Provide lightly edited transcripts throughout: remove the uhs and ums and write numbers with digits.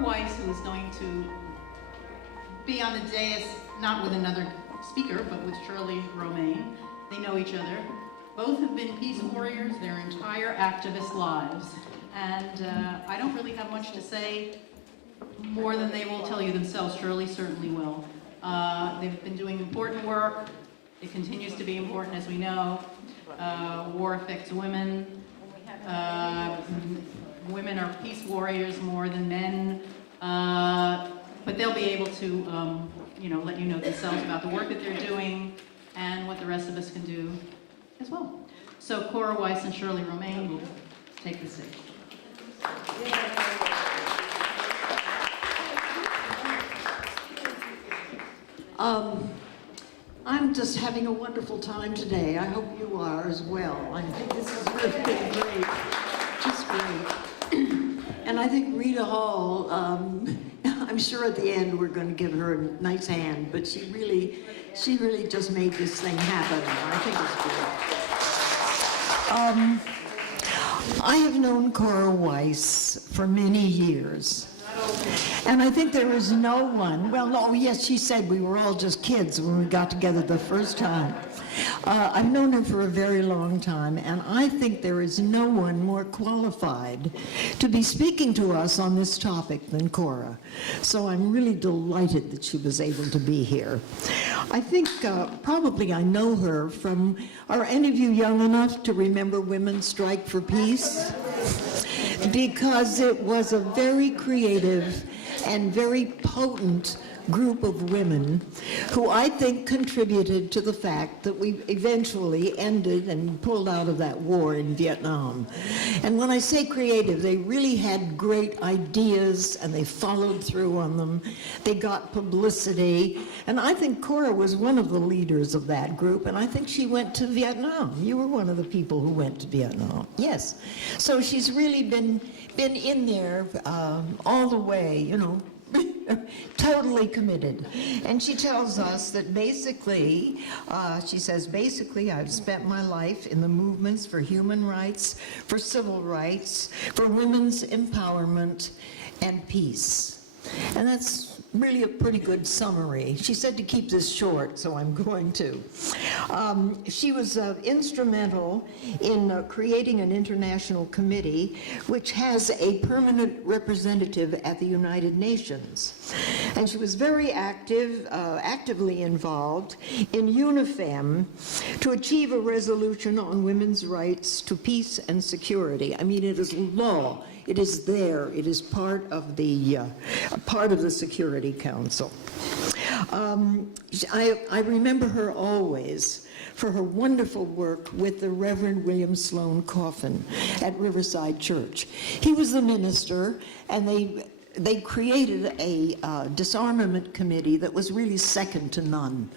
Weiss, who is going to be on the dais, not with another speaker, but with Shirley, Romaine. They know each other. Both have been peace warriors their entire activist lives. And I don't really have much to say more than they will tell you themselves. Shirley certainly will. They've been doing important work. It continues to be important, as we know. War affects women. Women are peace warriors more than men. But they'll be able to let you know themselves about the work that they're doing and what the rest of us can do as well. So Cora Weiss and Shirley Romaine will take the stage. I'm just having a wonderful time today. I hope you are as well. I think this is really great, just great. And I think Rita Hall, I'm sure at the end we're going to give her a nice hand, but she really just made this thing happen. I think it's great. I have known Cora Weiss for many years. And I think there is no one, well, no, yes, she said we were all just kids when we got together the first time. I've known her for a very long time, and I think there is no one more qualified to be speaking to us on this topic than Cora. So I'm really delighted that she was able to be here. I think probably I know her from, are any of you young enough to remember Women's Strike for Peace? Because it was a very creative and very potent group of women who I think contributed to the fact that we eventually ended and pulled out of that war in Vietnam. And when I say creative, they really had great ideas and they followed through on them. They got publicity. And I think Cora was one of the leaders of that group, and I think she went to Vietnam. You were one of the people who went to Vietnam. Yes. So she's really been in there all the way, you know, totally committed. And she tells us that basically, she says, basically, I've spent my life in the movements for human rights, for civil rights, for women's empowerment and peace. And that's really a pretty good summary. She said to keep this short, so I'm going to. She was instrumental in creating an international committee which has a permanent representative at the United Nations. And she was very actively involved in UNIFEM to achieve a resolution on women's rights to peace and security. I mean, it is law. It is there. It is part of the Security Council. I remember her always for her wonderful work with the Reverend William Sloane Coffin at Riverside Church. He was the minister, and they created a disarmament committee that was really second to none.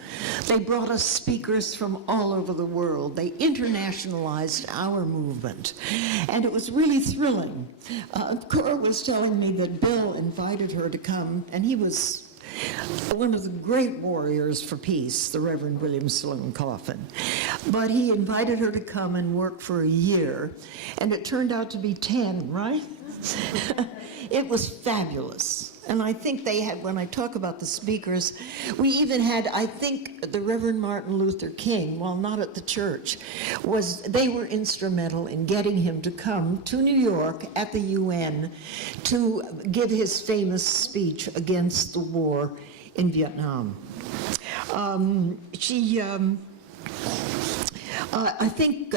They brought us speakers from all over the world. They internationalized our movement, and it was really thrilling. Cora was telling me that Bill invited her to come, and he was one of the great warriors for peace, the Reverend William Sloane Coffin. But he invited her to come and work for a year, and it turned out to be 10, right? It was fabulous. And I think they had, when I talk about the speakers, we even had, I think, the Reverend Martin Luther King, while not at the church, they were instrumental in getting him to come to New York at the UN to give his famous speech against the war in Vietnam. I think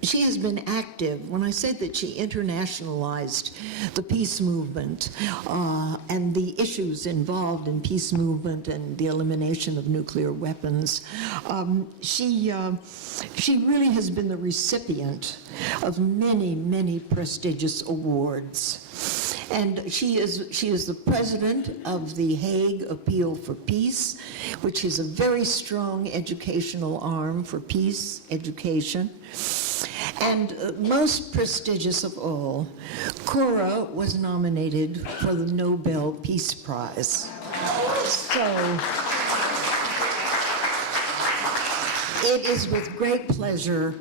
she has been active. When I said that she internationalized the peace movement and the issues involved in peace movement and the elimination of nuclear weapons, she really has been the recipient of many, many prestigious awards. And she is the president of the Hague Appeal for Peace, which is a very strong educational arm for peace education. And most prestigious of all, Cora was nominated for the Nobel Peace Prize. So it is with great pleasure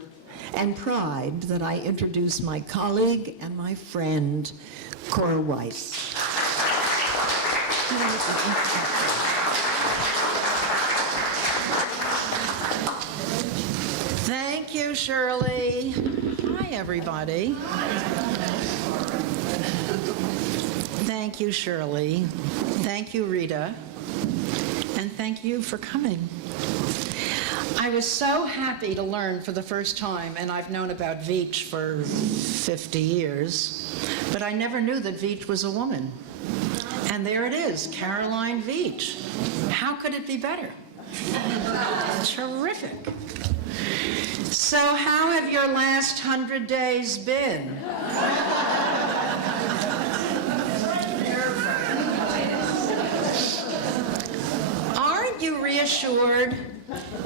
and pride that I introduce my colleague and my friend, Cora Weiss. Thank you, Shirley. Hi, everybody. Thank you, Shirley. Thank you, Rita. And thank you for coming. I was so happy to learn for the first time, and I've known about Veitch for 50 years, but I never knew that Veitch was a woman. And there it is, Caroline Veitch. How could it be better? Terrific. So how have your last 100 days been? Aren't you reassured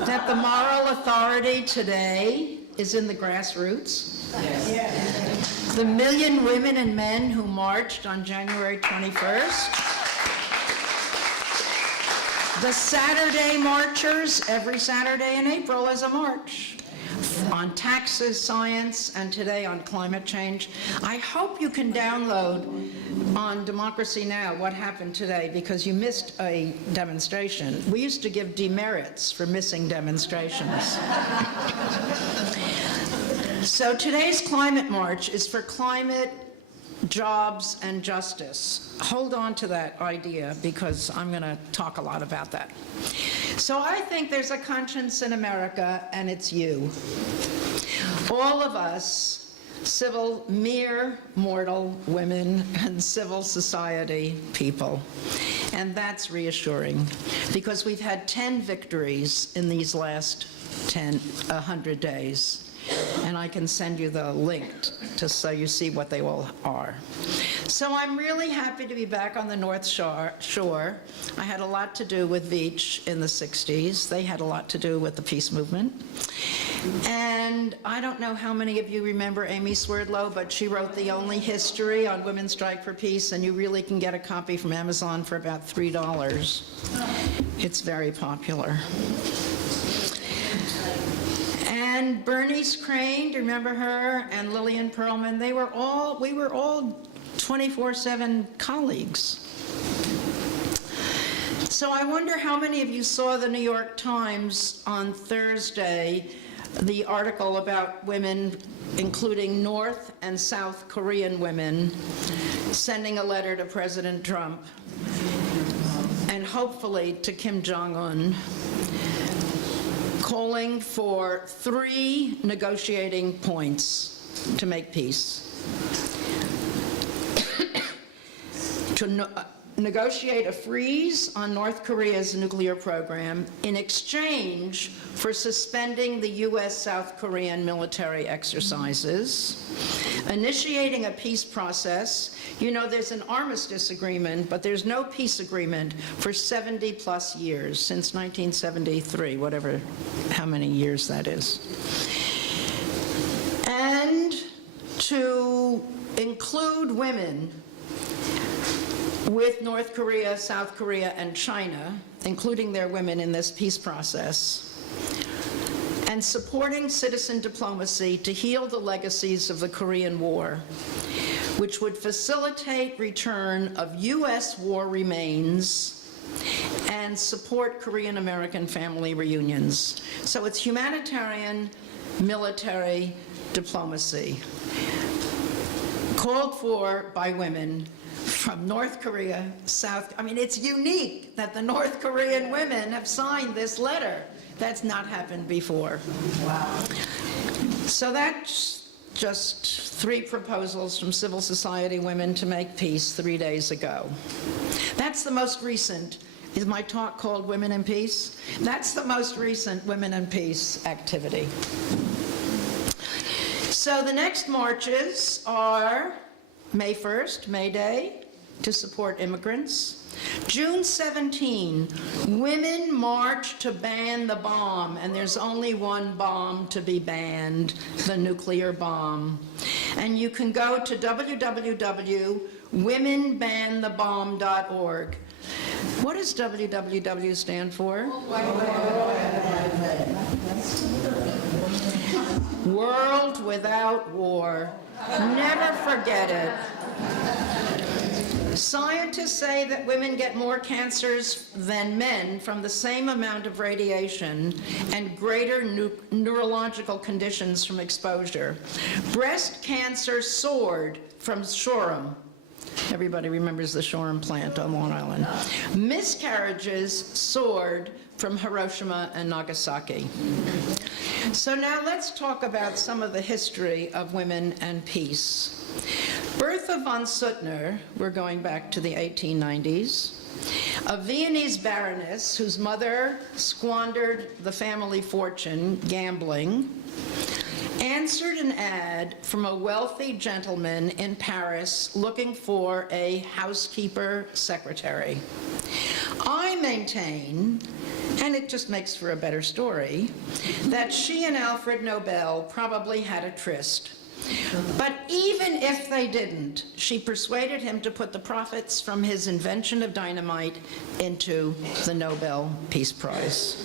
that the moral authority today is in the grassroots? Yes. The million women and men who marched on January 21st. The Saturday marchers, every Saturday in April is a march on taxes, science, and today on climate change. I hope you can download on Democracy Now! What happened today, because you missed a demonstration. We used to give demerits for missing demonstrations. So today's climate march is for climate, jobs, and justice. Hold on to that idea, because I'm going to talk a lot about that. So I think there's a conscience in America, and it's you. All of us, mere mortal women and civil society people. And that's reassuring, because we've had 10 victories in these last 100 days. And I can send you the link so you see what they all are. So I'm really happy to be back on the North Shore. I had a lot to do with Veitch in the 60s. They had a lot to do with the peace movement. And I don't know how many of you remember Amy Swerdlow, but she wrote The Only History on Women's Strike for Peace, and you really can get a copy from Amazon for about $3. It's very popular. And Bernice Crane, do you remember her? And Lillian Perlman, we were all 24/7 colleagues. So I wonder how many of you saw the New York Times on Thursday, the article about women, including North and South Korean women, sending a letter to President Trump, and hopefully to Kim Jong-un, calling for 3 negotiating points to make peace. To negotiate a freeze on North Korea's nuclear program in exchange for suspending the U.S.-South Korean military exercises, initiating a peace process. You know, there's an armistice agreement, but there's no peace agreement for 70-plus years, since 1973, how many years that is. And to include women with North Korea, South Korea, and China, including their women in this peace process, and supporting citizen diplomacy to heal the legacies of the Korean War, which would facilitate return of U.S. war remains and support Korean-American family reunions. So it's humanitarian, military diplomacy, called for by women from North Korea, it's unique that the North Korean women have signed this letter. That's not happened before. Wow. So that's just 3 proposals from civil society women to make peace 3 days ago. That's the most recent. Is my talk called Women in Peace? That's the most recent Women in Peace activity. So the next marches are May 1st, May Day, to support immigrants. June 17, women march to ban the bomb, and there's only one bomb to be banned, the nuclear bomb. And you can go to www.womenbanthebomb.org. What does WWW stand for? World Without War. Never forget it. Science Scientists say that women get more cancers than men from the same amount of radiation and greater neurological conditions from exposure. Breast cancer soared from Shoreham. Everybody remembers the Shoreham plant on Long Island. Miscarriages soared from Hiroshima and Nagasaki. So now let's talk about some of the history of women and peace. Bertha von Suttner, we're going back to the 1890s, a Viennese baroness whose mother squandered the family fortune gambling, answered an ad from a wealthy gentleman in Paris looking for a housekeeper secretary. I maintain, and it just makes for a better story, that she and Alfred Nobel probably had a tryst. But even if they didn't, she persuaded him to put the profits from his invention of dynamite into the Nobel Peace Prize.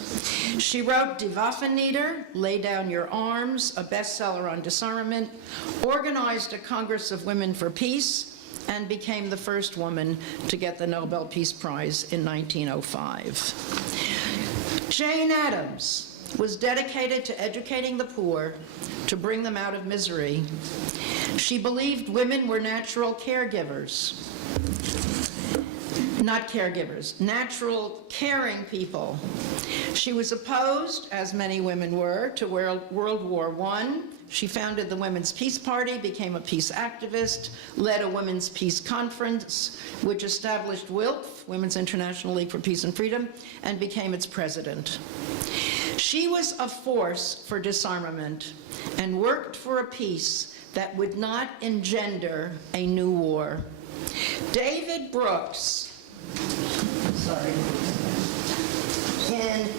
She wrote Die Waffennieder, Lay Down Your Arms, a bestseller on disarmament, organized a Congress of Women for Peace, and became the first woman to get the Nobel Peace Prize in 1905. Jane Addams was dedicated to educating the poor to bring them out of misery. She believed women were natural caregivers. Not caregivers, natural caring people. She was opposed, as many women were, to World War I. She founded the Women's Peace Party, became a peace activist, led a women's peace conference, which established WILPF, Women's International League for Peace and Freedom, and became its president. She was a force for disarmament and worked for a peace that would not engender a new war. David Brooks,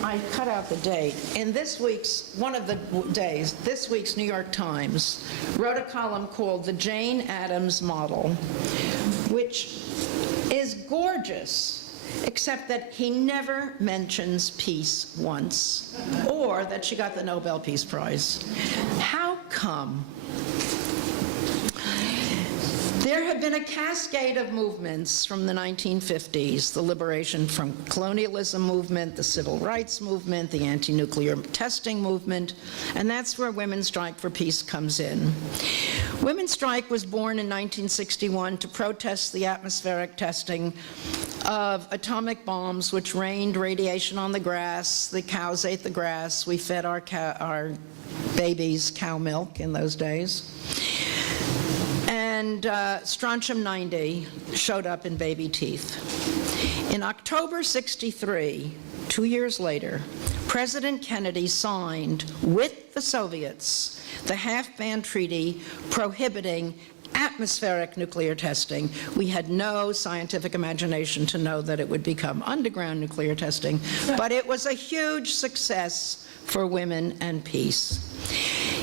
I cut out the date, in this week's, one of the days, this week's New York Times, wrote a column called The Jane Addams Model, which is gorgeous, except that he never mentions peace once, or that she got the Nobel Peace Prize. How come? There have been a cascade of movements from the 1950s, the liberation from colonialism movement, the civil rights movement, the anti-nuclear testing movement, and that's where Women's Strike for Peace comes in. Women's Strike was born in 1961 to protest the atmospheric testing of atomic bombs, which rained radiation on the grass. The cows ate the grass. We fed our babies cow milk in those days. And strontium-90 showed up in baby teeth. In October '63, 2 years later, President Kennedy signed with the Soviets the half-ban treaty prohibiting atmospheric nuclear testing. We had no scientific imagination to know that it would become underground nuclear testing, but it was a huge success for women and peace.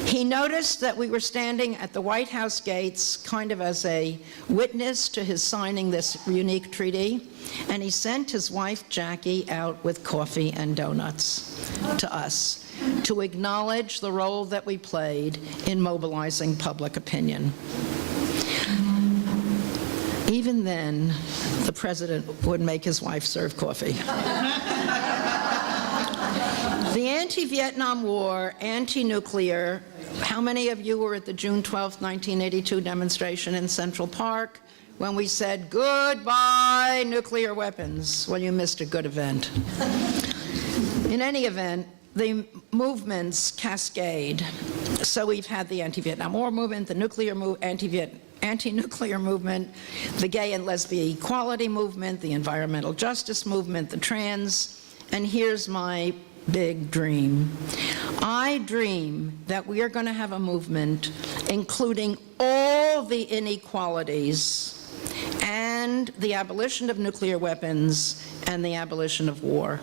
He noticed that we were standing at the White House gates kind of as a witness to his signing this unique treaty, and he sent his wife Jackie out with coffee and donuts to us to acknowledge the role that we played in mobilizing public opinion. Even then, the president would make his wife serve coffee. The anti-Vietnam War, anti-nuclear, how many of you were at the June 12, 1982 demonstration in Central Park when we said, goodbye, nuclear weapons? Well, you missed a good event. In any event, the movements cascade. So we've had the anti-Vietnam War movement, the nuclear anti-nuclear movement, the gay and lesbian equality movement, the environmental justice movement, the trans, and here's my big dream. I dream that we are going to have a movement including all the inequalities and the abolition of nuclear weapons and the abolition of war.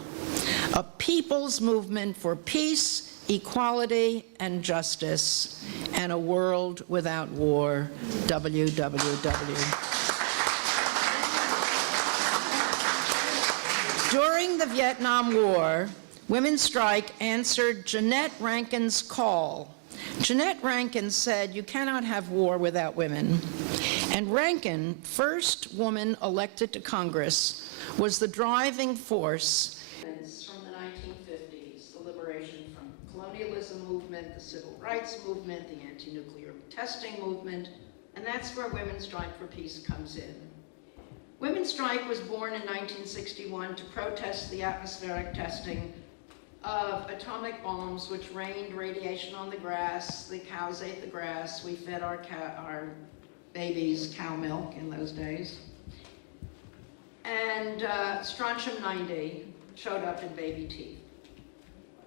A people's movement for peace, equality, and justice, and a world without war. WWW. During the Vietnam War, Women's Strike answered Jeanette Rankin's call. Jeanette Rankin said, you cannot have war without women. And Rankin, first woman elected to Congress, was the driving force from the 1950s, the liberation from colonialism movement, the civil rights movement, the anti-nuclear testing movement, and that's where Women's Strike for Peace comes in. Women's Strike was born in 1961 to protest the atmospheric testing of atomic bombs, which rained radiation on the grass. The cows ate the grass. We fed our babies cow milk in those days. And strontium-90 showed up in baby teeth.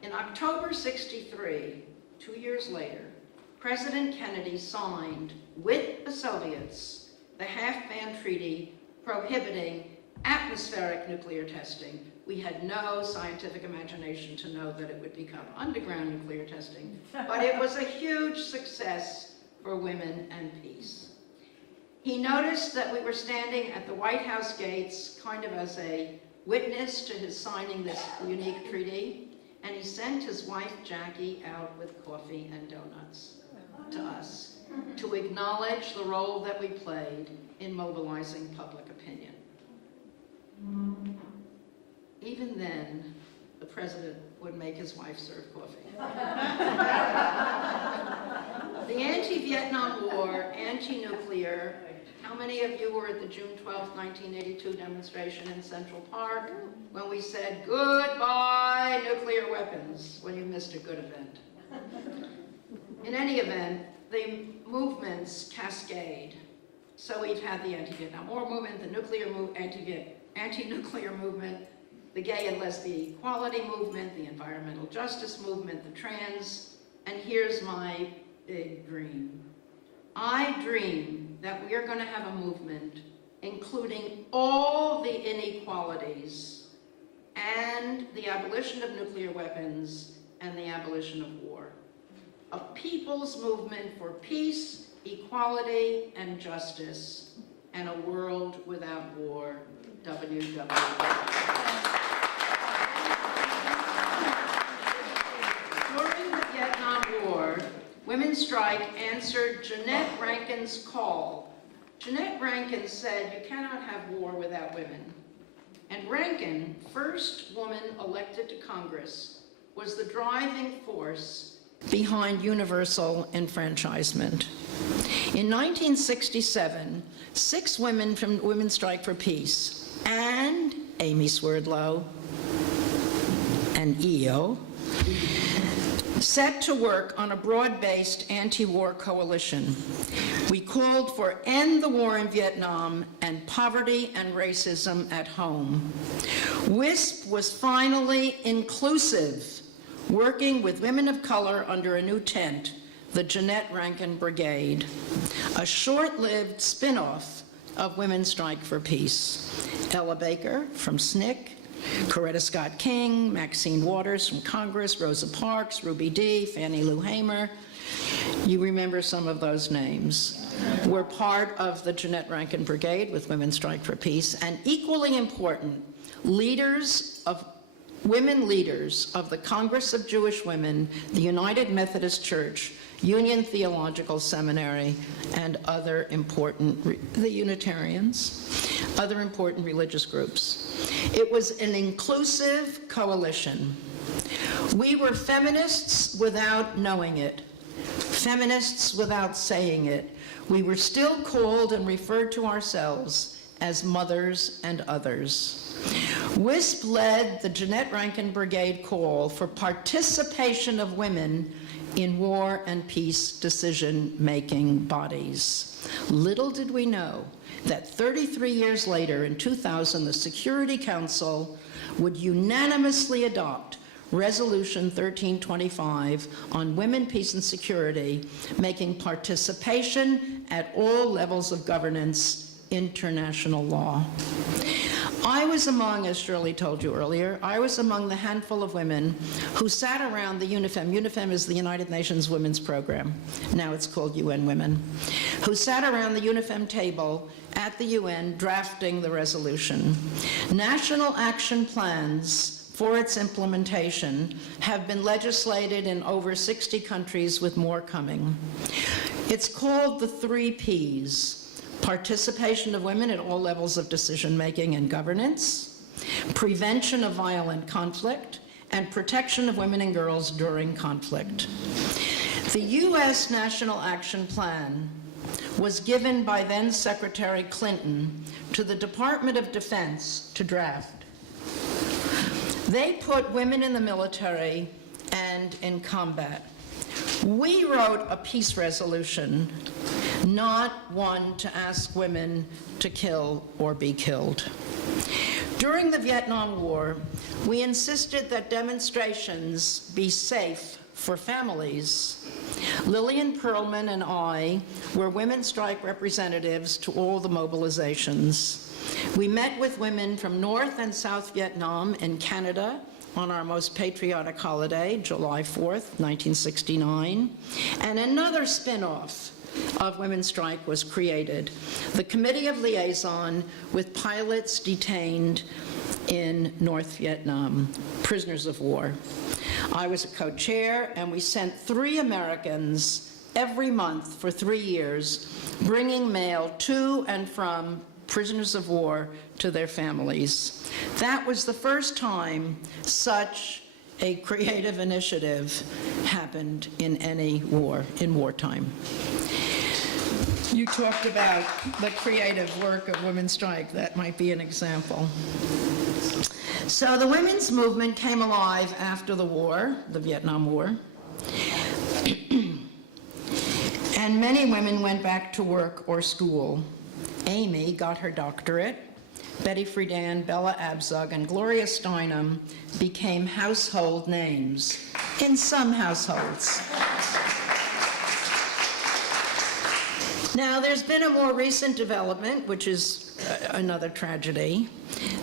In October '63, 2 years later, President Kennedy signed with the Soviets the half-ban treaty prohibiting atmospheric nuclear testing. We had no scientific imagination to know that it would become underground nuclear testing, but it was a huge success for women and peace. He noticed that we were standing at the White House gates kind of as a witness to his signing this unique treaty, and he sent his wife Jackie out with coffee and donuts to us to acknowledge the role that we played in mobilizing public opinion. Even then, the president would make his wife serve coffee. The anti-Vietnam War, anti-nuclear, how many of you were at the June 12, 1982 demonstration in Central Park when we said, goodbye nuclear weapons, when you missed a good event? In any event, the movements cascade. So we've had the anti-Vietnam War movement, the nuclear anti-nuclear movement, the gay and lesbian equality movement, the environmental justice movement, the trans, and here's my big dream. I dream that we are going to have a movement including all the inequalities and the abolition of nuclear weapons and the abolition of war. A people's movement for peace, equality, and justice, and a world without war. WWW. During the Vietnam War, Women's Strike answered Jeanette Rankin's call. Jeanette Rankin said, you cannot have war without women. And Rankin, first woman elected to Congress, was the driving force behind universal enfranchisement. In 1967, 6 women from Women's Strike for Peace and Amy Swerdlow and EO set to work on a broad-based anti-war coalition. We called for end the war in Vietnam and poverty and racism at home. WISP was finally inclusive, working with women of color under a new tent, the Jeanette Rankin Brigade, a short-lived spin-off of Women's Strike for Peace. Ella Baker from SNCC, Coretta Scott King, Maxine Waters from Congress, Rosa Parks, Ruby Dee, Fannie Lou Hamer, you remember some of those names, were part of the Jeanette Rankin Brigade with Women's Strike for Peace, and equally important, women leaders of the Congress of Jewish Women, the United Methodist Church, Union Theological Seminary, and other important, the Unitarians, other important religious groups. It was an inclusive coalition. We were feminists without knowing it, feminists without saying it. We were still called and referred to ourselves as mothers and others. WISP led the Jeanette Rankin Brigade call for participation of women in war and peace decision-making bodies. Little did we know that 33 years later, in 2000, the Security Council would unanimously adopt Resolution 1325 on women, peace, and security, making participation at all levels of governance international law. I was among, as Shirley told you earlier, I was among the handful of women who sat around the UNIFEM. UNIFEM is the United Nations Women's Program. Now it's called UN Women. Who sat around the UNIFEM table at the UN drafting the resolution. National action plans for its implementation have been legislated in over 60 countries with more coming. It's called the 3 Ps. participation of women at all levels of decision-making and governance, prevention of violent conflict, and protection of women and girls during conflict. The U.S. National Action Plan was given by then Secretary Clinton to the Department of Defense to draft. They put women in the military and in combat. We wrote a peace resolution, not one to ask women to kill or be killed. During the Vietnam War, we insisted that demonstrations be safe for families. Lillian Perlman and I were women's strike representatives to all the mobilizations. We met with women from North and South Vietnam and Canada on our most patriotic holiday, July 4th, 1969, and another spin-off of Women's Strike was created, the Committee of Liaison with pilots detained in North Vietnam, prisoners of war. I was a co-chair, and we sent 3 Americans every month for 3 years, bringing mail to and from prisoners of war to their families. That was the first time such a creative initiative happened in any war, in wartime. You talked about the creative work of Women's Strike. That might be an example. So the women's movement came alive after the war, the Vietnam War. And many women went back to work or school. Amy got her doctorate. Betty Friedan, Bella Abzug, and Gloria Steinem became household names in some households. Now, there's been a more recent development, which is another tragedy.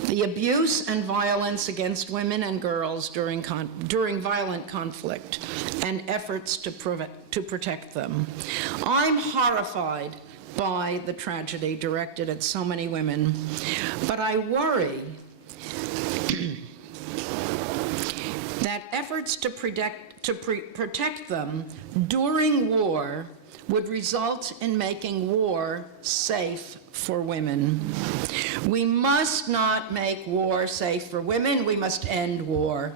The abuse and violence against women and girls during violent conflict and efforts to protect them. I'm horrified by the tragedy directed at so many women, but I worry that efforts to protect them during war would result in making war safe for women. We must not make war safe for women. We must end war.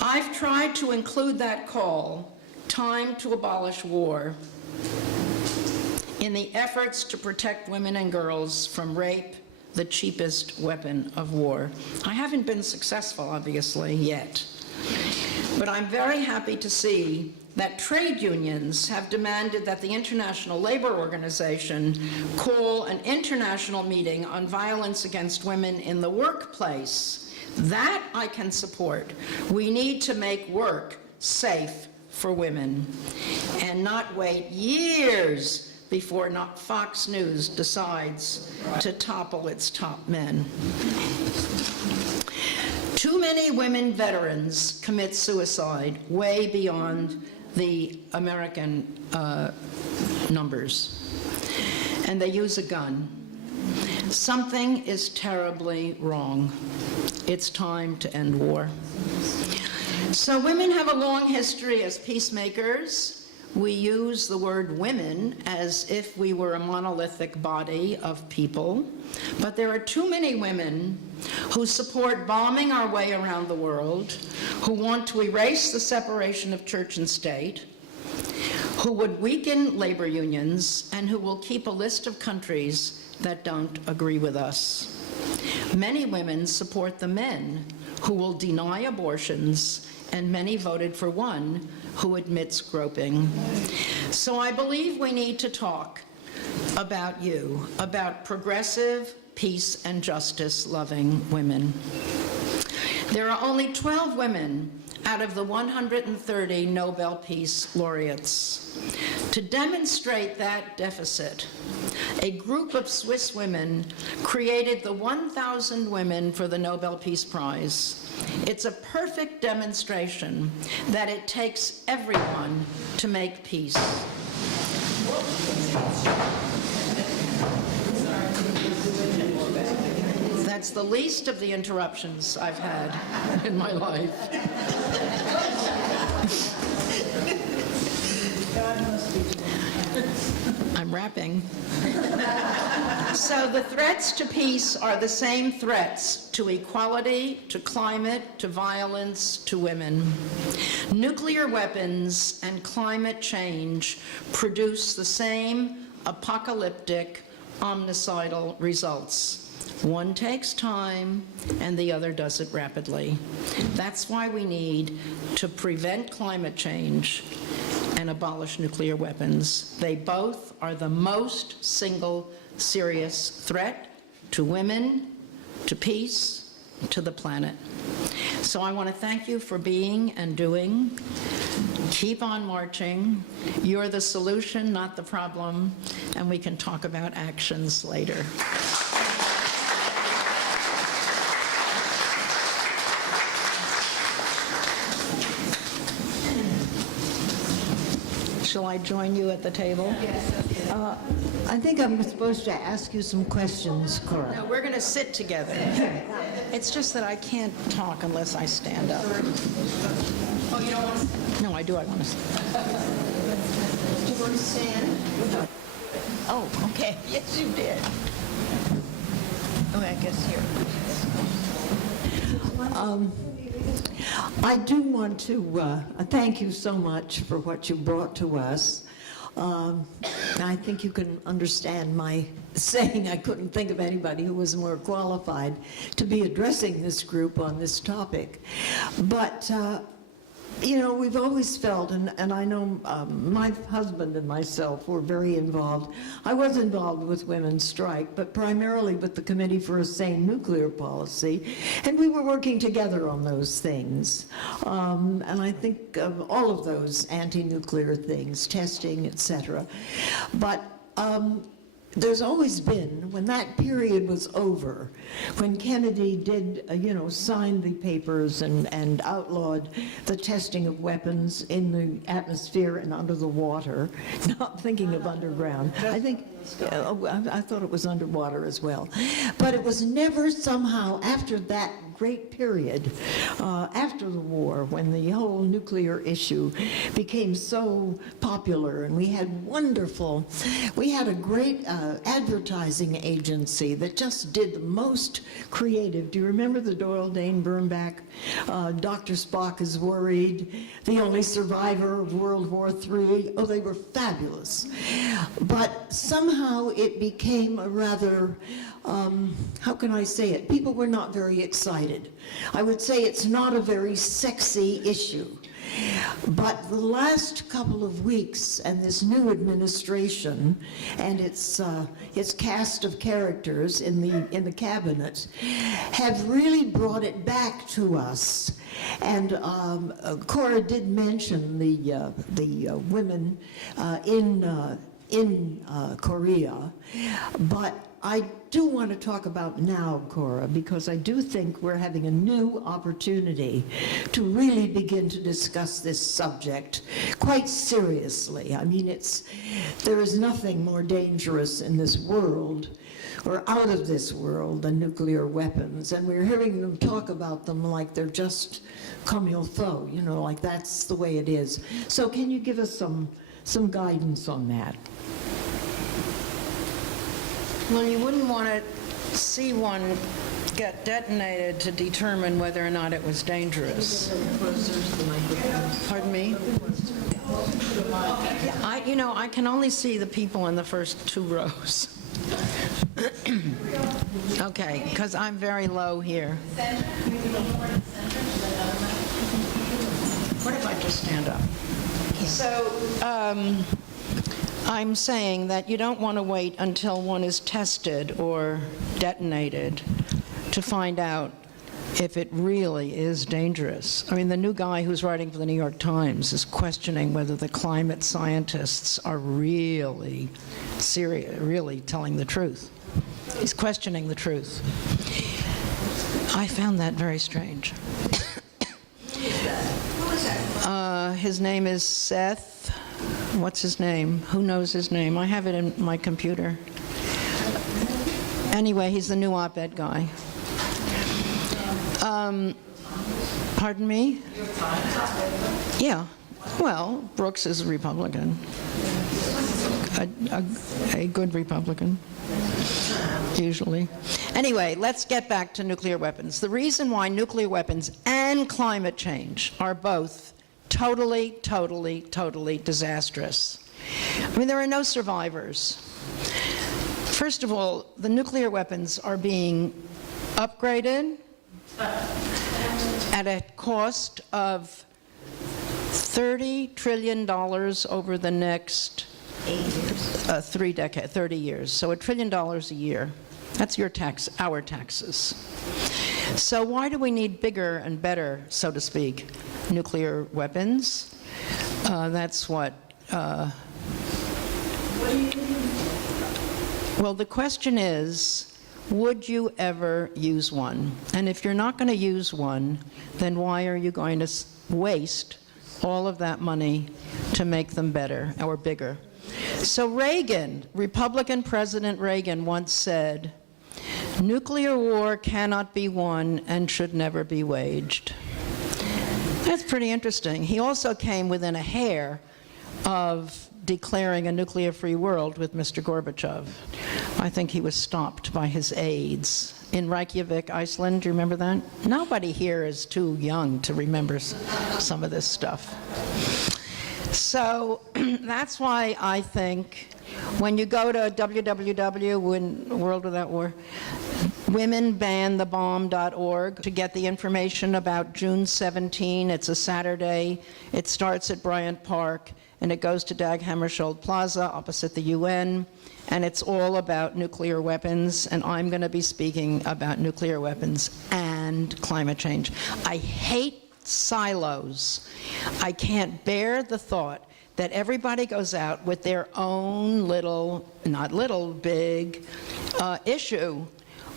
I've tried to include that call, Time to Abolish War, in the efforts to protect women and girls from rape, the cheapest weapon of war. I haven't been successful, obviously, yet. But I'm very happy to see that trade unions have demanded that the International Labor Organization call an international meeting on violence against women in the workplace. That I can support. We need to make work safe for women and not wait years before Fox News decides to topple its top men. Too many women veterans commit suicide way beyond the American numbers, and they use a gun. Something is terribly wrong. It's time to end war. So women have a long history as peacemakers. We use the word women as if we were a monolithic body of people, but there are too many women who support bombing our way around the world, who want to erase the separation of church and state, who would weaken labor unions, and who will keep a list of countries that don't agree with us. Many women support the men who will deny abortions, and many voted for one who admits groping. So I believe we need to talk about you, about progressive, peace and justice loving women. There are only 12 women out of the 130 Nobel Peace Laureates. To demonstrate that deficit, a group of Swiss women created the 1,000 Women for the Nobel Peace Prize. It's a perfect demonstration that it takes everyone to make peace. That's the least of the interruptions I've had in my life. I'm I'm rapping. So the threats to peace are the same threats to equality, to climate, to violence, to women. Nuclear weapons and climate change produce the same apocalyptic, omnicidal results. One takes time, and the other does it rapidly. That's why we need to prevent climate change and abolish nuclear weapons. They both are the most single serious threat to women, to peace, to the planet. So I want to thank you for being and doing. Keep on marching. You're the solution, not the problem, and we can talk about actions later. Shall I join you at the table? I think I'm supposed to ask you some questions, Cora. No, we're going to sit together. It's just that I can't talk unless I stand up. Oh, you don't want to? No, I do. I want to stand. Do you want to stand? Oh, okay. Yes, you did. Oh, I guess here. I do want to thank you so much for what you brought to us. I think you can understand my saying I couldn't think of anybody who was more qualified to be addressing this group on this topic. But you know, we've always felt, and I know my husband and myself were very involved. I was involved with Women's Strike, but primarily with the Committee for a Sane Nuclear Policy, and we were working together on those things. And I think all of those anti-nuclear things, testing, etc. But there's always been, when that period was over, when Kennedy did, you know, sign the papers and outlawed the testing of weapons in the atmosphere and under the water, not thinking of underground. I think, I thought it was underwater as well. But it was never somehow, after that great period, after the war, when the whole nuclear issue became so popular, and we had a great advertising agency that just did the most creative. Do you remember the Doyle Dane Bernbach, Dr. Spock is Worried, the only survivor of World War III? Oh, they were fabulous. But somehow it became a rather, how can I say it? People were not very excited. I would say it's not a very sexy issue. But the last couple of weeks and this new administration and its cast of characters in the cabinet have really brought it back to us. And Cora did mention the women in Korea, but I do want to talk about now, Cora, because I do think we're having a new opportunity to really begin to discuss this subject quite seriously. I mean, there is nothing more dangerous in this world or out of this world than nuclear weapons, and we're hearing them talk about them like they're just comme il faut, you know, like that's the way it is. So can you give us some guidance on that? Well, you wouldn't want to see one get detonated to determine whether or not it was dangerous. Pardon me? I can only see the people in the first 2 rows. Okay, because I'm very low here. What if I just stand up? So, I'm saying that you don't want to wait until one is tested or detonated to find out if it really is dangerous. I mean, the new guy who's writing for the New York Times is questioning whether the climate scientists are really serious, really telling the truth. He's questioning the truth. I found that very strange. His name is Seth. What's his name? Who knows his name? I have it in my computer. Anyway, he's the new op-ed guy. Pardon me? Yeah. Well, Brooks is a Republican. a good Republican, usually. Anyway, let's get back to nuclear weapons. The reason why nuclear weapons and climate change are both totally, totally, totally disastrous. I mean, there are no survivors. First of all, the nuclear weapons are being upgraded at a cost of $30 trillion over the next 30 years. So $1 trillion a year. That's your tax, our taxes. So why do we need bigger and better, so to speak, nuclear weapons? That's what. Well, the question is, would you ever use one? And if you're not going to use one, then why are you going to waste all of that money to make them better or bigger? So Reagan, Republican President Reagan once said, nuclear war cannot be won and should never be waged. That's pretty interesting. He also came within a hair of declaring a nuclear-free world with Mr. Gorbachev. I think he was stopped by his aides in Reykjavik, Iceland. Do you remember that? Nobody here is too young to remember some of this stuff. So that's why I think when you go to www, World Without War, womenbanthebomb.org to get the information about June 17. It's a Saturday. It starts at Bryant Park, and it goes to Dag Hammarskjöld Plaza opposite the UN, and it's all about nuclear weapons, and I'm going to be speaking about nuclear weapons and climate change. I hate silos. I can't bear the thought that everybody goes out with their own little, not little, big issue,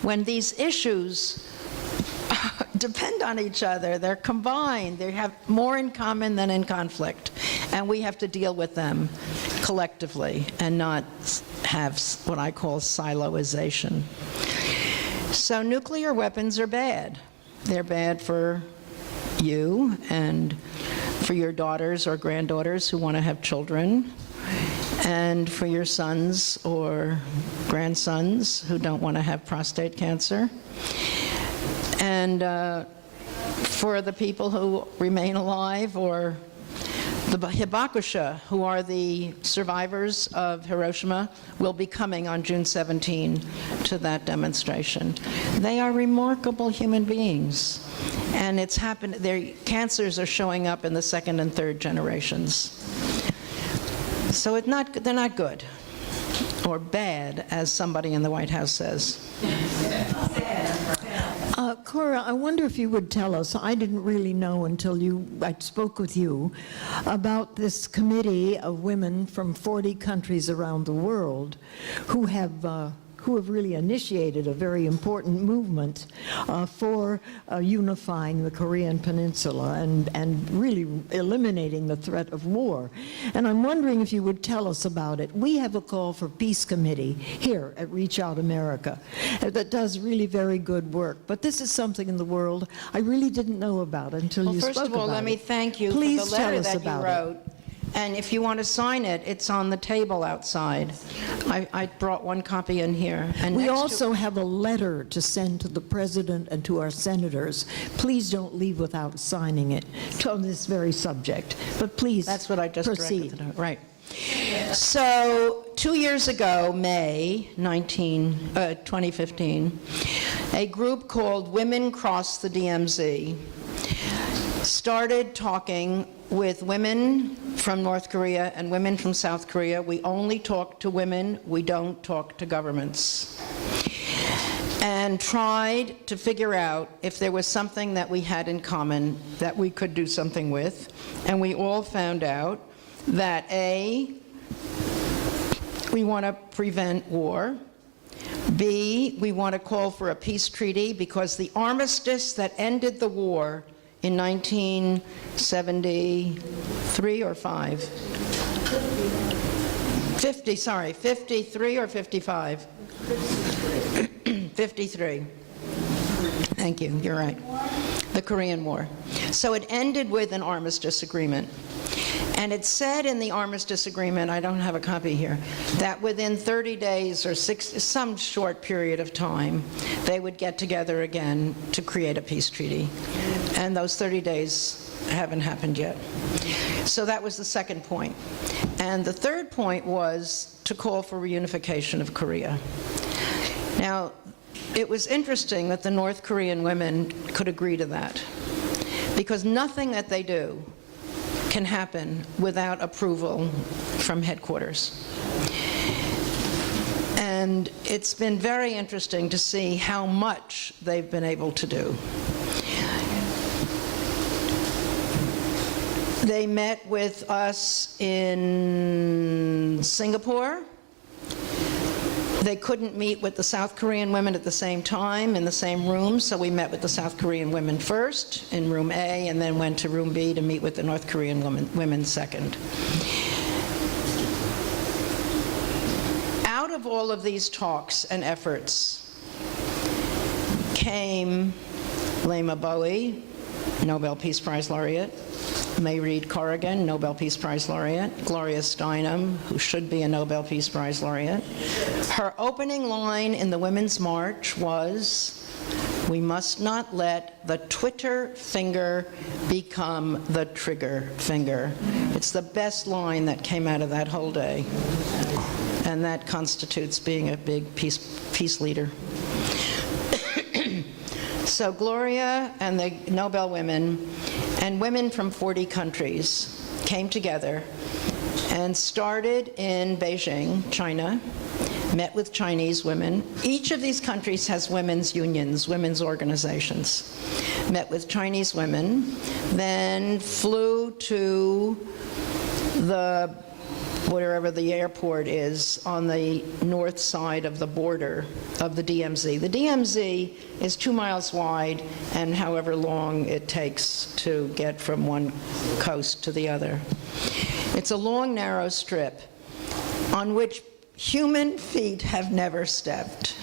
when these issues depend on each other. They're combined. They have more in common than in conflict. And we have to deal with them collectively and not have what I call siloization. So nuclear weapons are bad. They're bad for you and for your daughters or granddaughters who want to have children, and for your sons or grandsons who don't want to have prostate cancer, and for the people who remain alive, or the Hibakusha, who are the survivors of Hiroshima, will be coming on June 17 to that demonstration. They are remarkable human beings. And it's happened, their cancers are showing up in the second and third generations. So they're not good, or bad, as somebody in the White House says. Cora, I wonder if you would tell us, I didn't really know until I spoke with you, about this committee of women from 40 countries around the world who have really initiated a very important movement for unifying the Korean Peninsula and really eliminating the threat of war. And I'm wondering if you would tell us about it. We have a call for Peace Committee here at Reach Out America that does really very good work. But this is something in the world I really didn't know about until you spoke about it. Well, first of all, let me thank you for the letter that you wrote. And if you want to sign it, it's on the table outside. I brought one copy in here. And we also have a letter to send to the president and to our senators. Please don't leave without signing it on this very subject. But please proceed. That's what I just directed to. Right. So 2 years ago, May 2015, a group called Women Cross the DMZ started talking with women from North Korea and women from South Korea. We only talk to women, we don't talk to governments. And tried to figure out if there was something that we had in common that we could do something with. And we all found out that A, we want to prevent war. B, we want to call for a peace treaty because the armistice that ended the war in 1973 or 5? 53 or 55? 53. Thank you, you're right. The Korean War. So it ended with an armistice agreement. And it said in the armistice agreement, I don't have a copy here, that within 30 days or some short period of time, they would get together again to create a peace treaty. And those 30 days haven't happened yet. So that was the second point. And the third point was to call for reunification of Korea. Now, it was interesting that the North Korean women could agree to that, because nothing that they do can happen without approval from headquarters. And it's been very interesting to see how much they've been able to do. They met with us in Singapore. They couldn't meet with the South Korean women at the same time in the same room, so we met with the South Korean women first in room A and then went to room B to meet with the North Korean women second. Out of all of these talks and efforts came Lema Bowie, Nobel Peace Prize laureate, May Reed Corrigan, Nobel Peace Prize laureate, Gloria Steinem, who should be a Nobel Peace Prize laureate. Her opening line in the Women's March was, "We must not let the Twitter finger become the trigger finger." It's the best line that came out of that whole day. And that constitutes being a big peace leader. So Gloria and the Nobel women and women from 40 countries came together and started in Beijing, China, met with Chinese women. Each of these countries has women's unions, women's organizations. Met with Chinese women, then flew to wherever the airport is on the north side of the border of the DMZ. The DMZ is 2 miles wide and however long it takes to get from one coast to the other. It's a long, narrow strip on which human feet have never stepped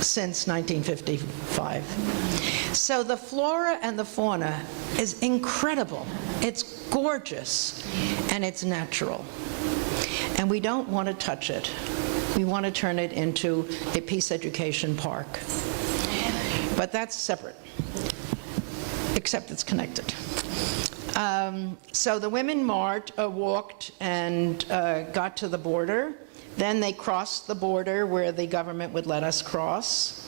since 1955. So the flora and the fauna is incredible. It's gorgeous, and it's natural. And we don't want to touch it. We want to turn it into a peace education park. But that's separate, except it's connected. So the women walked and got to the border. Then they crossed the border where the government would let us cross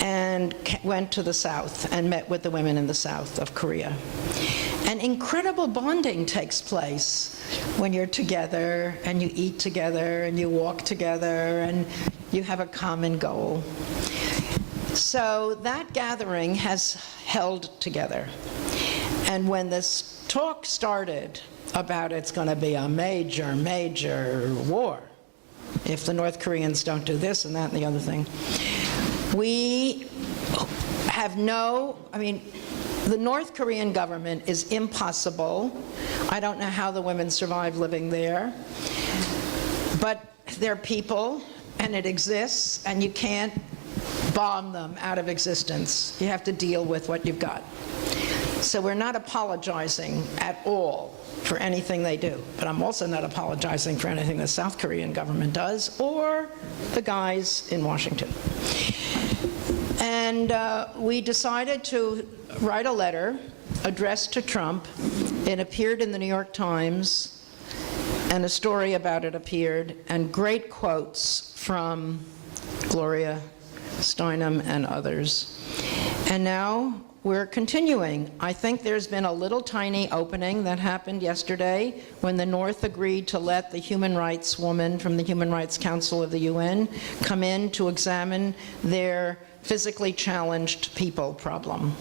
and went to the south and met with the women in the south of Korea. And incredible bonding takes place when you're together and you eat together and you walk together and you have a common goal. So that gathering has held together. And when this talk started about it's going to be a major, major war if the North Koreans don't do this and that and the other thing, we have the North Korean government is impossible. I don't know how the women survive living there. But they're people, and it exists, and you can't bomb them out of existence. You have to deal with what you've got. So we're not apologizing at all for anything they do. But I'm also not apologizing for anything the South Korean government does or the guys in Washington. And we decided to write a letter addressed to Trump. It appeared in the New York Times, and a story about it appeared, and great quotes from Gloria Steinem and others. And now we're continuing. I think there's been a little tiny opening that happened yesterday when the North agreed to let the human rights woman from the Human Rights Council of the UN come in to examine their physically challenged people problem.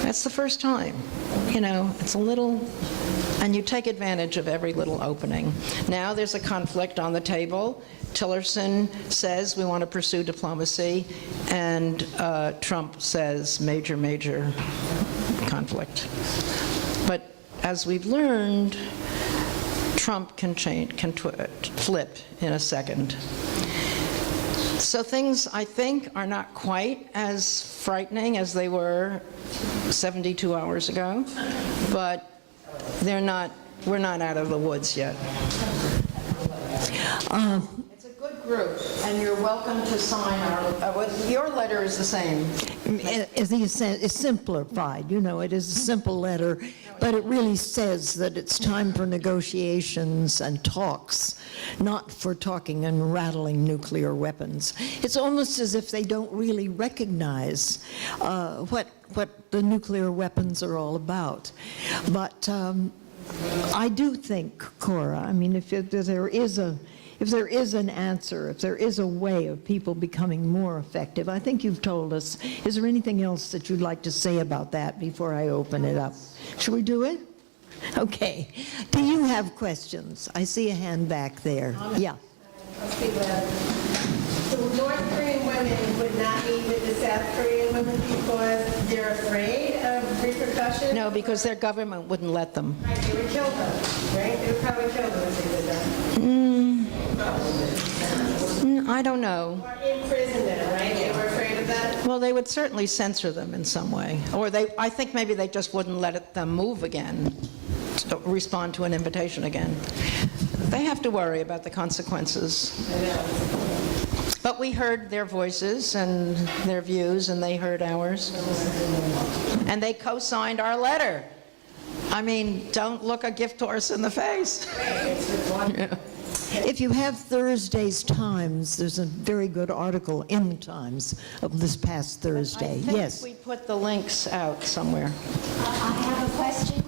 That's the first time. It's a little, and you take advantage of every little opening. Now there's a conflict on the table. Tillerson says we want to pursue diplomacy, and Trump says major, major conflict. But as we've learned, Trump can flip in a second. So things, I think, are not quite as frightening as they were 72 hours ago, but they're not we're not out of the woods yet. It's a good group, and you're welcome to sign your letter is the same. It's simplified, you know, it is a simple letter, but it really says that it's time for negotiations and talks, not for talking and rattling nuclear weapons. It's almost as if they don't really recognize what the nuclear weapons are all about. But I do think, Cora, I mean, if there is an answer, if there is a way of people becoming more effective, I think you've told us. Is there anything else that you'd like to say about that before I open it up? Should we do it? Okay. Do you have questions? I see a hand back there. Yeah. The North Korean women would not meet with the South Korean women because they're afraid of repercussions? No, because their government wouldn't let them. Right, they would kill them, right? They would probably kill them if they did that. I don't know. Or imprison them, right? They were afraid of that? Well, they would certainly censor them in some way. Or I think maybe they just wouldn't let them move again, to respond to an invitation again. They have to worry about the consequences. But we heard their voices and their views, and they heard ours. And they co-signed our letter. I mean, don't look a gift horse in the face. Yeah. If you have Thursday's Times, there's a very good article in the Times of this past Thursday. Yes. We put the links out somewhere. I have a question.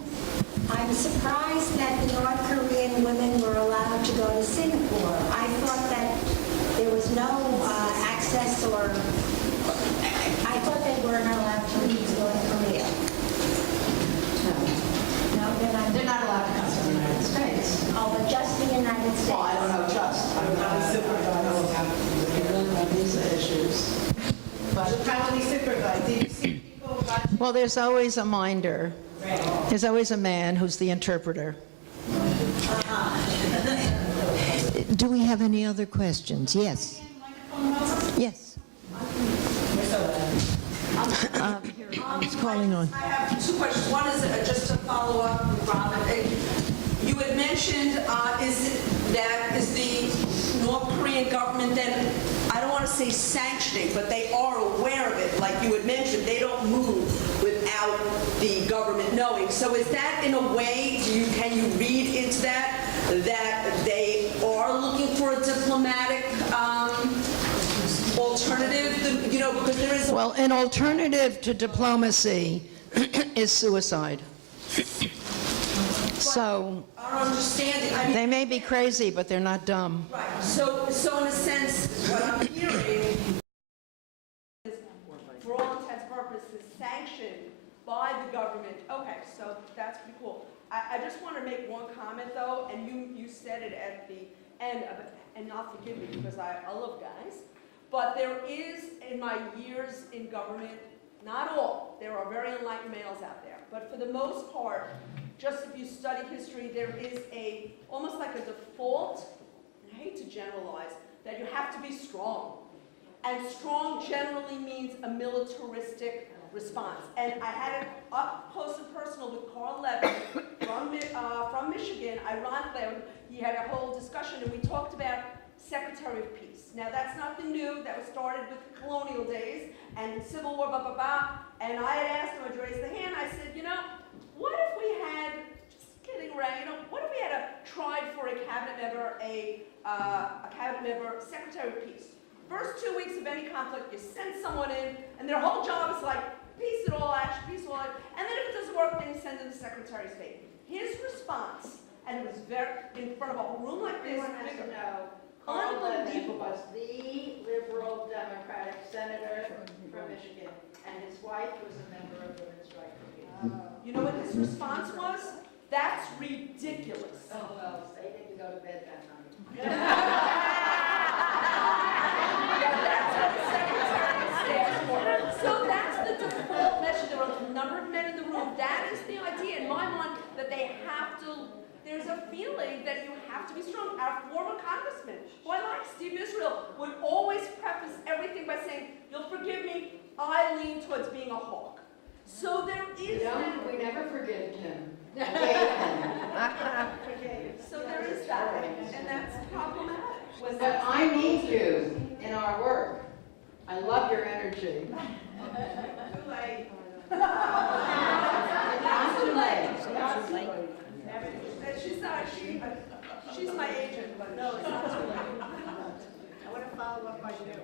I'm surprised that the North Korean women were allowed to go to Singapore. I thought that there was no access or I thought they weren't allowed to leave North Korea. No, they're not allowed to come to the United States. Oh, but just the United States. Well, I don't know, just. I'm not supervised. I really know visa issues. But probably supervised. Did you see people watching? Well, there's always a minder. There's always a man who's the interpreter. Do we have any other questions? Yes. Yes. It's calling on. I have two questions. One is just to follow up with Robin. You had mentioned, is the North Korean government then, I don't want to say sanctioning, but they are aware of it. Like you had mentioned, they don't move without the government knowing. So is that in a way, can you read into that they are looking for a diplomatic alternative? You know, because there is... Well, an alternative to diplomacy is suicide. So I don't understand it. I mean, they may be crazy, but they're not dumb. right. So in a sense, what I'm hearing is, for all intents and purposes, sanctioned by the government. Okay, so that's pretty cool. I just want to make one comment, though, and you said it at the end of it, and not forgive me because I love guys, but there is, in my years in government, not all, there are very enlightened males out there, but for the most part, just if you study history, there is almost like a default, and I hate to generalize, that you have to be strong. And strong generally means a militaristic response. And I had it up close and personal with Carl Levin from Michigan. Ironically, he had a whole discussion, and we talked about Secretary of Peace. Now, that's nothing new. That was started with colonial days and Civil War, And I had asked him, I'd raised the hand, I said, you know, what if we had, just kidding around, you know, what if we had tried for a cabinet member, Secretary of Peace? First 2 weeks of any conflict, you send someone in, and their whole job is like, peace at all action, peace at all action. And then if it doesn't work, then you send in the Secretary of State. His response, and it was in front of a room like this, bigger. Carl Levin was the liberal Democratic senator from Michigan, and his wife was a member of the Women's Rights Committee. You know what his response was? That's ridiculous. Oh, well, they need to go to bed that night. That's what the Secretary stands for. So that's the default measure. There are a number of men in the room. That is the idea in my mind that they have to, there's a feeling that you have to be strong. Our former congressman, who I like, Steve Israel, would always preface everything by saying, you'll forgive me, I lean towards being a hawk. So there is... We never forgive him. So there is that, and that's problematic. But I need you in our work. I love your energy. Too late. Not too late. She's not, she's my agent, but no, it's not too late. I want to follow up on what you were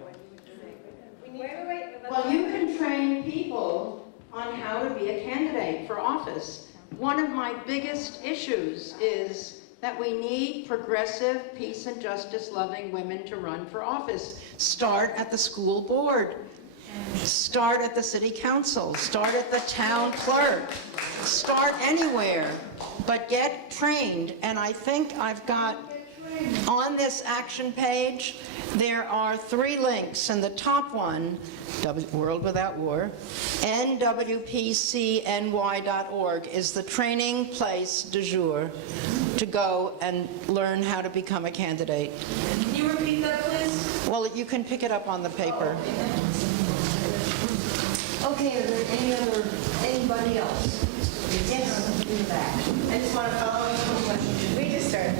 saying. Wait. Well, you can train people on how to be a candidate for office. One of my biggest issues is that we need progressive, peace and justice loving women to run for office. Start at the school board. Start at the city council. Start at the town clerk. Start anywhere, but get trained. And I think I've got on this action page, there are 3 links, and the top one, World Without War, nwpcny.org, is the training place du jour to go and learn how to become a candidate. Can you repeat that, please? Well, you can pick it up on the paper. Okay, are there anybody else? Yes, in the back. I just want to follow up on what We just started.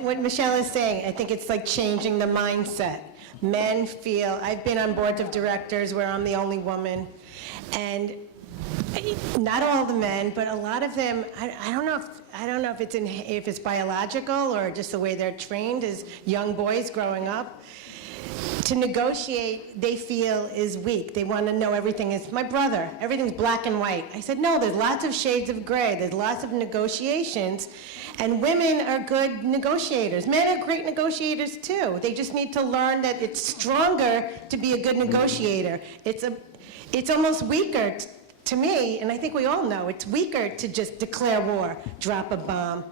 What Michelle is saying, I think it's like changing the mindset. Men feel, I've been on boards of directors where I'm the only woman, and not all the men, but a lot of them, I don't know if it's biological or just the way they're trained as young boys growing up. To negotiate, they feel is weak. They want to know everything is, my brother, everything's black and white. I said, no, there's lots of shades of gray. There's lots of negotiations, and women are good negotiators. Men are great negotiators too. They just need to learn that it's stronger to be a good negotiator. It's almost weaker to me, and I think we all know, it's weaker to just declare war, drop a bomb.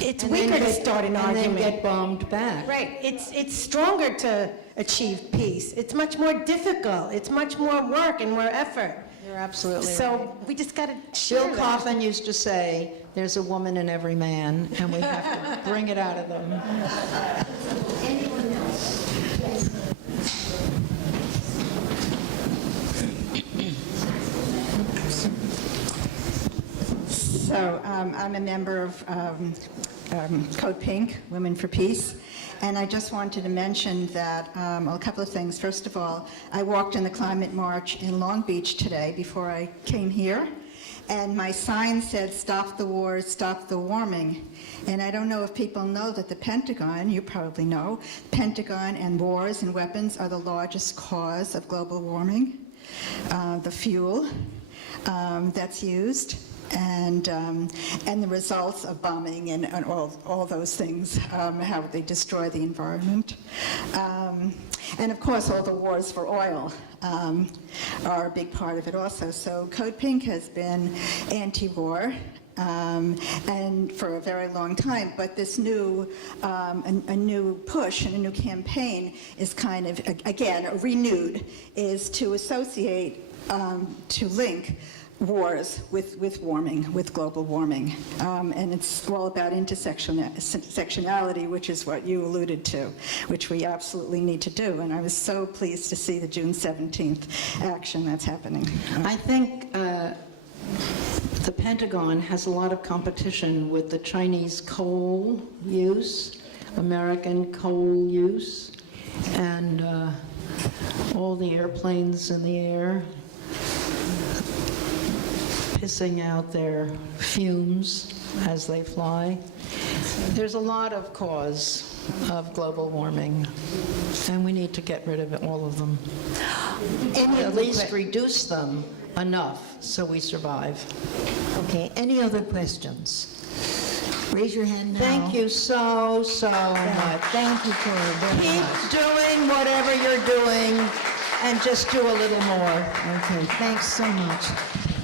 It's weaker to start an argument. And then get bombed back. Right. It's stronger to achieve peace. It's much more difficult. It's much more work and more effort. You're absolutely right. So we just got to Bill share that. Coffin used to say, there's a woman in every man, and we have to bring it out of them. anyone else? Yes. So I'm a member of Code Pink, Women for Peace, and I just wanted to mention that a couple of things. First of all, I walked in the climate march in Long Beach today before I came here, and my sign said, "Stop the wars, stop the warming." And I don't know if people know that the Pentagon, you probably know, Pentagon and wars and weapons are the largest cause of global warming. The fuel that's used, and the results of bombing and all those things, how they destroy the environment. And of course, all the wars for oil are a big part of it also. So Code Pink has been anti-war and for a very long time, but this new, a new push and a new campaign is kind of, again, renewed, is to associate, to link wars with warming, with global warming. And it's all about intersectionality, which is what you alluded to, which we absolutely need to do. And I was so pleased to see the June 17th action that's happening. I think the Pentagon has a lot of competition with the Chinese coal use, American coal use, and all the airplanes in the air pissing out their fumes as they fly. There's a lot of cause of global warming, and we need to get rid of all of them. At least reduce them enough so we survive. Okay, any other questions? Raise your hand now. Thank you so much. Thank you, Cora, very Keep much. doing whatever you're doing, and just do a little more. Okay, thanks so much.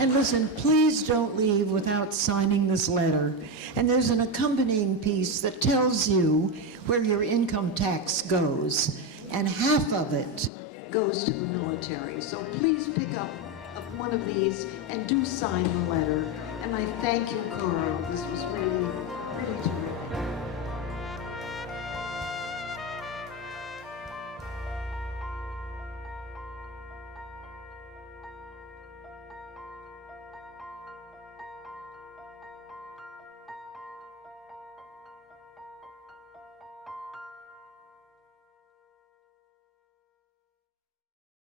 And listen, please don't leave without signing this letter. And there's an accompanying piece that tells you where your income tax goes, and half of it goes to the military. So please pick up one of these and do sign the letter. And I thank you, Cora. This was really, really terrific.